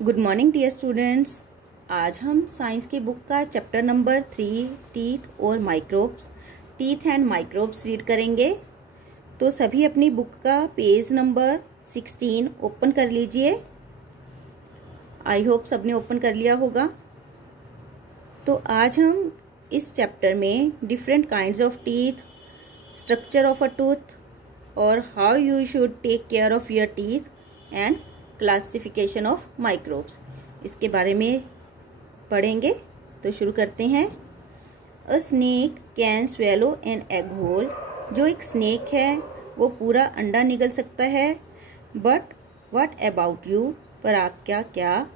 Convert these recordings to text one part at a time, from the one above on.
Good morning dear students. आज हम science की बुक का चैप्टर नंबर 3 टीथ और microbes teeth and microbes read करेंगे। तो सभी अपनी बुक का पेज नंबर 16 ओपन कर लीजिए। आई होप सबने ओपन कर लिया होगा। तो आज हम इस चैप्टर में different kinds of teeth, structure of a tooth और how you should take care of your teeth and classification of microbes, इसके बारे में पढ़ेंगे। तो शुरू करते हैं। A snake can swallow an egg whole. जो एक स्नेक है वो पूरा अंडा निगल सकता है। बट व्हाट अबाउट यू, पर आप क्या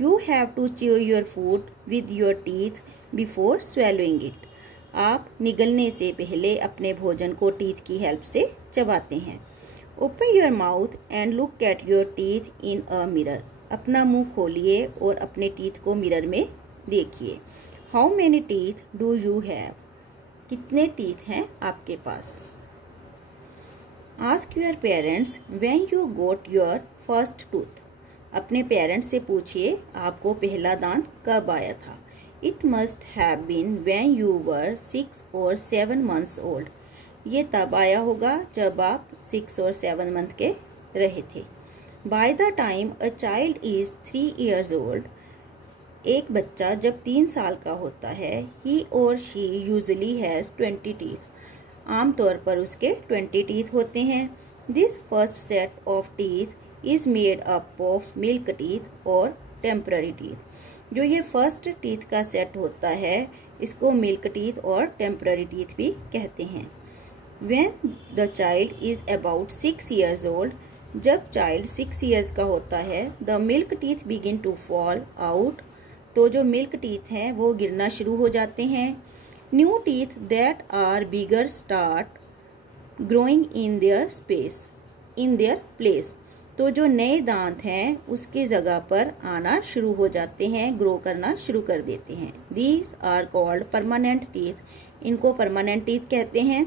you have to chew your food with your teeth before swallowing it. आप निगलने से पहले अपने भोजन को टीथ की हेल्प से चबाते हैं। Open your mouth and look at your teeth in a mirror. अपना मुंह खोलिए और अपने टीथ को मिरर में देखिए। How many teeth do you have. कितने टीथ हैं आपके पास। Ask your parents when you got your first tooth. अपने पेरेंट्स से पूछिए आपको पहला दांत कब आया था। It must have been when you were 6 or 7 months old. ये तब आया होगा जब आप 6 और 7 मंथ के रहे थे। By the time a child is 3 years old. एक बच्चा जब 3 साल का होता है, ही और शी यूजली हैज 20 टीथ। आमतौर पर उसके 20 टीथ होते हैं। This first set of teeth is made up of milk teeth और टेम्पररी टीथ। जो ये फर्स्ट टीथ का सेट होता है इसको मिल्क टीथ और टेम्पररी टीथ भी कहते हैं। When the child is about 6 years old, जब चाइल्ड 6 years का होता है, the milk teeth begin to fall out। तो जो मिल्क टीथ हैं वो गिरना शुरू हो जाते हैं। New teeth that are bigger start growing in their place। तो जो नए दांत हैं उसकी जगह पर आना शुरू हो जाते हैं, ग्रो करना शुरू कर देते हैं। These are called permanent teeth। इनको परमानेंट टीथ कहते हैं।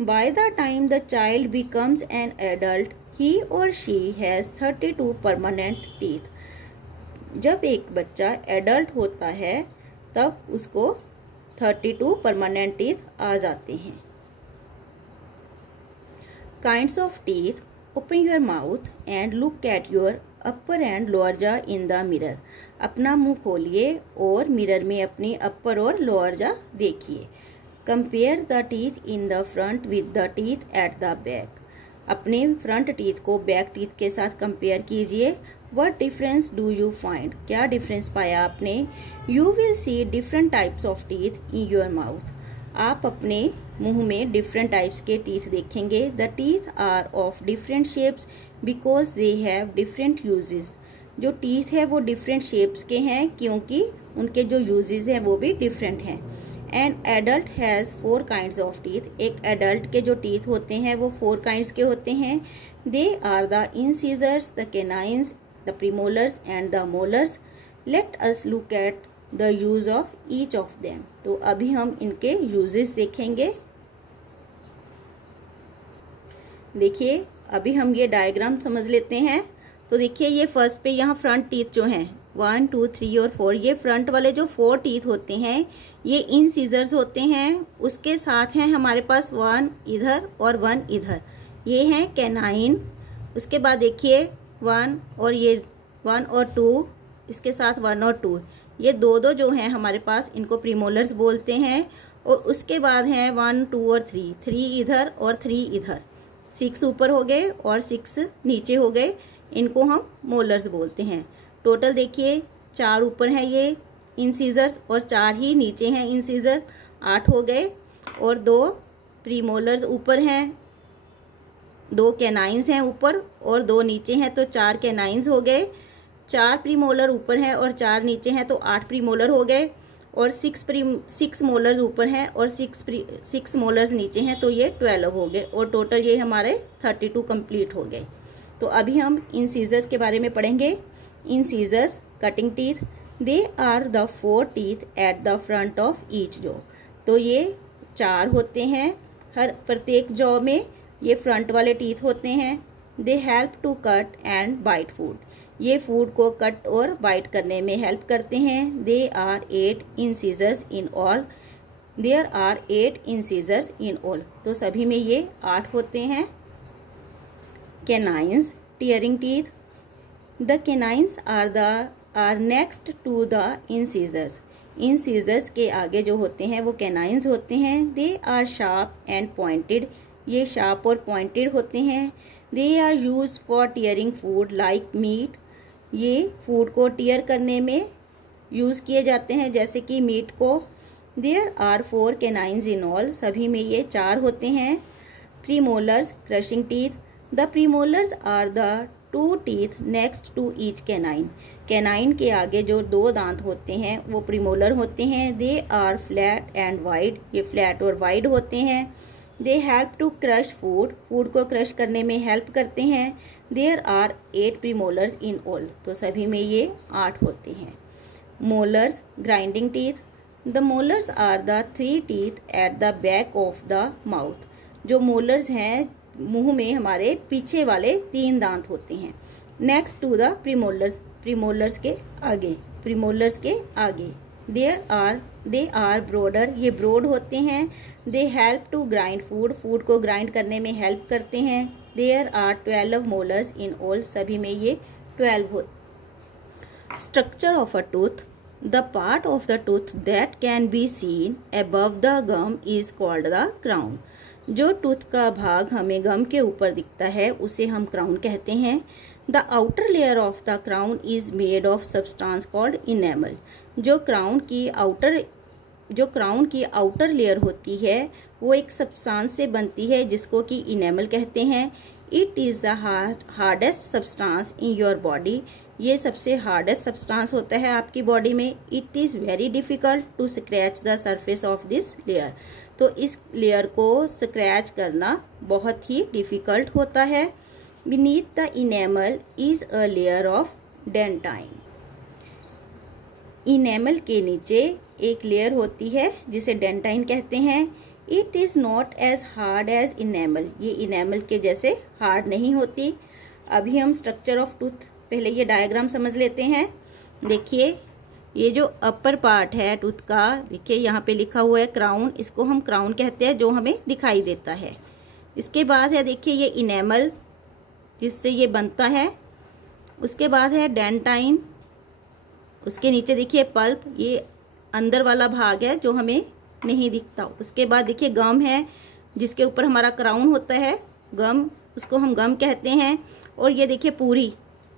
By the time the child becomes an adult, he or she has 32 permanent teeth। जब एक बच्चा एडल्ट होता है तब उसको 32 परमानेंट टीथ आ जाते हैं। Kinds of teeth। Open your mouth and look at your upper and lower jaw in the mirror। अपना मुंह खोलिए और मिरर में अपनी अपर और लोअर जा देखिए। Compare the teeth in the front with the teeth at the back. अपने फ्रंट टीथ को बैक टीथ के साथ कंपेयर कीजिए। What difference do you find. क्या डिफरेंस पाया आपने। You will see different types of teeth in your mouth. आप अपने मुंह में डिफरेंट टाइप्स के टीथ देखेंगे। The teeth are of different shapes because they have different uses. जो टीथ है वो डिफरेंट शेप्स के हैं क्योंकि उनके जो यूजेस हैं वो भी डिफरेंट हैं। An adult has 4 kinds of teeth. एक एडल्ट के जो टीथ होते हैं वो 4 kinds के होते हैं। They are the incisors, the canines, the premolars and the molars. Let us look at the use of each of them. तो अभी हम इनके यूजेस देखेंगे। देखिए अभी हम ये डायग्राम समझ लेते हैं। तो देखिए ये फर्स्ट पे यहाँ फ्रंट टीथ जो हैं 1, 2, 3 और 4, ये फ्रंट वाले जो 4 टीथ होते हैं ये इन सीजर्स होते हैं। उसके साथ हैं हमारे पास 1 इधर और 1 इधर, ये हैं कैनाइन। उसके बाद देखिए 1 और ये 1 और 2, इसके साथ 1 और 2, ये दो जो हैं हमारे पास इनको प्रीमोलर्स बोलते हैं। और उसके बाद हैं 1, 2 और 3 इधर और 3 इधर, 6 ऊपर हो गए और 6 नीचे हो गए, इनको हम मोलर्स बोलते हैं। टोटल देखिए 4 ऊपर हैं ये इंसीजर्स और 4 ही नीचे हैं इंसीजर, 8 हो गए। और 2 प्रीमोलर्स ऊपर हैं, 2 कैनाइन्स हैं ऊपर और 2 नीचे हैं, तो 4 कैनाइन्स हो गए। 4 प्रीमोलर ऊपर हैं और 4 नीचे हैं तो 8 प्रीमोलर हो गए। और 6 मोलर्स ऊपर हैं और 6 मोलर्स नीचे हैं तो ये 12 हो गए। और टोटल ये हमारे 32 कंप्लीट हो गए। तो अभी हम इंसीजर्स के बारे में पढ़ेंगे। Incisors cutting teeth. They are the 4 teeth at the front of each jaw. तो ये 4 होते हैं हर प्रत्येक जॉ में, ये फ्रंट वाले टीथ होते हैं। They help to cut and bite food. ये फूड को कट और बाइट करने में हेल्प करते हैं। There are 8 incisors in all. There are 8 incisors in all. तो सभी में ये 8 होते हैं। Canines, tearing teeth. The canines are next to the incisors. Incisors के आगे जो होते हैं वो canines होते हैं। They are sharp and pointed. ये sharp और pointed होते हैं। They are used for tearing food like meat. ये फूड को टीयर करने में यूज़ किए जाते हैं, जैसे कि मीट को। There are 4 canines in all. सभी में ये 4 होते हैं। Premolars, crushing teeth. The premolars are the 2 teeth next to each canine. Canine के आगे जो 2 दांत होते हैं वो प्रीमोलर होते हैं। They are flat and wide. ये फ्लैट और वाइड होते हैं। They help to crush food. Food को क्रश करने में हेल्प करते हैं। There are 8 premolars in all. तो सभी में ये 8 होते हैं। Molars, grinding teeth. The molars are the 3 teeth at the back of the mouth. जो मोलर्स हैं मुंह में हमारे पीछे वाले 3 दांत होते हैं। Next to the premolars. Premolars के आगे, प्रीमोलर्स के आगे। They are broader. ये ब्रॉड होते हैं। They help to grind food. Food को ग्राइंड करने में हेल्प करते हैं। There are 12 molars in all. सभी में ये 12 होते। Structure of a tooth. The part of the tooth that can be seen above the gum is called the crown. जो टूथ का भाग हमें गम के ऊपर दिखता है उसे हम क्राउन कहते हैं। The outer layer of the crown is made of substance called enamel. जो क्राउन की आउटर लेयर होती है वो एक सब्सटेंस से बनती है जिसको कि इनेमल कहते हैं। It is the hardest substance in your body. ये सबसे हार्डेस्ट सब्सटेंस होता है आपकी बॉडी में। It is very difficult to scratch the surface of this layer. तो इस लेयर को स्क्रैच करना बहुत ही डिफ़िकल्ट होता है। Beneath the enamel is a layer of dentine. Enamel के नीचे एक लेयर होती है जिसे डेंटाइन कहते हैं। It is not as hard as enamel. ये इनेमल के जैसे हार्ड नहीं होती। अभी हम स्ट्रक्चर ऑफ टूथ, पहले ये डायग्राम समझ लेते हैं। देखिए ये जो अपर पार्ट है टूथ का, देखिए यहाँ पे लिखा हुआ है क्राउन। इसको हम क्राउन कहते हैं जो हमें दिखाई देता है। इसके बाद है देखिए ये इनेमल जिससे ये बनता है। उसके बाद है डेंटाइन। उसके नीचे देखिए पल्प, ये अंदर वाला भाग है जो हमें नहीं दिखता। उसके बाद देखिए गम है जिसके ऊपर हमारा क्राउन होता है, गम, उसको हम गम कहते हैं। और ये देखिए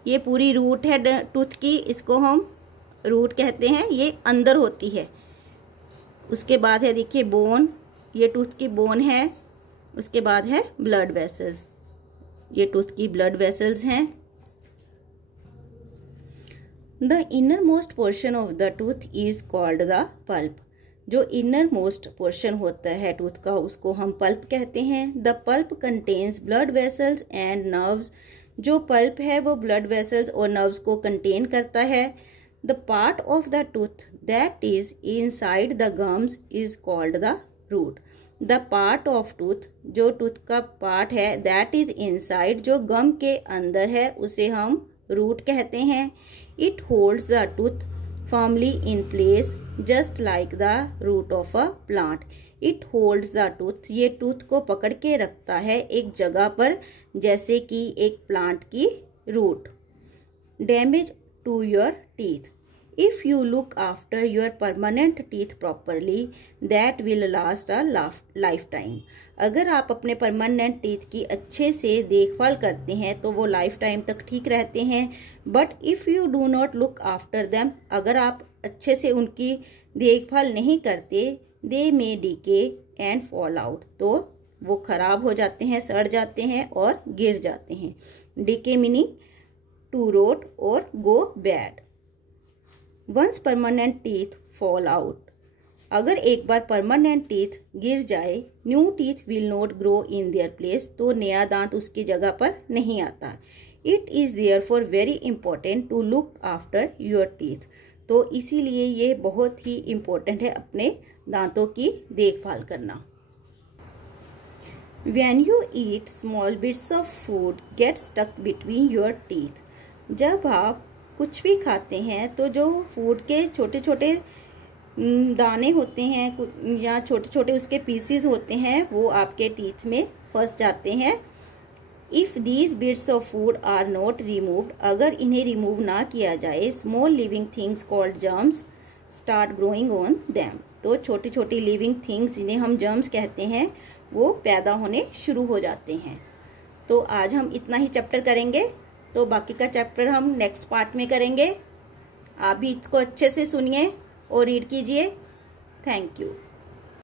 ये पूरी रूट है टूथ की, इसको हम रूट कहते हैं, ये अंदर होती है। उसके बाद है देखिए बोन, ये टूथ की बोन है। उसके बाद है ब्लड वेसल्स, ये टूथ की ब्लड वेसल्स हैं। The innermost portion of the tooth is called the pulp. जो इनर मोस्ट पोर्शन होता है टूथ का उसको हम पल्प कहते हैं। The pulp contains blood vessels and nerves. जो पल्प है वो ब्लड वेसल्स और नर्व्स को कंटेन करता है। The part of the tooth that is inside the gums is called the root. The part of tooth, जो टूथ का part है दैट इज इनसाइड, जो गम के अंदर है, उसे हम रूट कहते हैं। It holds the tooth firmly in place just like the root of a plant. It holds the tooth, ये टूथ को पकड़ के रखता है एक जगह पर जैसे कि एक प्लांट की root. Damage to your teeth. If you look after your permanent teeth properly that will last a lifetime. अगर आप अपने परमानेंट टीथ की अच्छे से देखभाल करते हैं तो वो लाइफ टाइम तक ठीक रहते हैं। But if you do not look after them, अगर आप अच्छे से उनकी देखभाल नहीं करते, दे मे डीके एंड फॉल आउट, तो वो खराब हो जाते हैं, सड़ जाते हैं और गिर जाते हैं। डीके मीनिंग टू रोट और go bad. Once permanent teeth fall out, अगर एक बार परमानेंट टीथ गिर जाए, new teeth will not grow in their place, तो नया दांत उसकी जगह पर नहीं आता। It is therefore very important to look after your teeth. तो इसीलिए ये बहुत ही इम्पोर्टेंट है अपने दांतों की देखभाल करना। When you eat, small bits of food get stuck between your teeth. जब आप कुछ भी खाते हैं तो जो फूड के छोटे छोटे दाने होते हैं या छोटे छोटे उसके पीसीज होते हैं वो आपके टीथ में फंस जाते हैं। If these bits of food are not removed, अगर इन्हें रिमूव ना किया जाए, small living things called germs start growing on them, तो छोटी छोटी लिविंग थिंग्स जिन्हें हम जर्म्स कहते हैं वो पैदा होने शुरू हो जाते हैं। तो आज हम इतना ही चैप्टर करेंगे, तो बाकी का चैप्टर हम नेक्स्ट पार्ट में करेंगे। आप भी इसको अच्छे से सुनिए और रीड कीजिए। Thank you.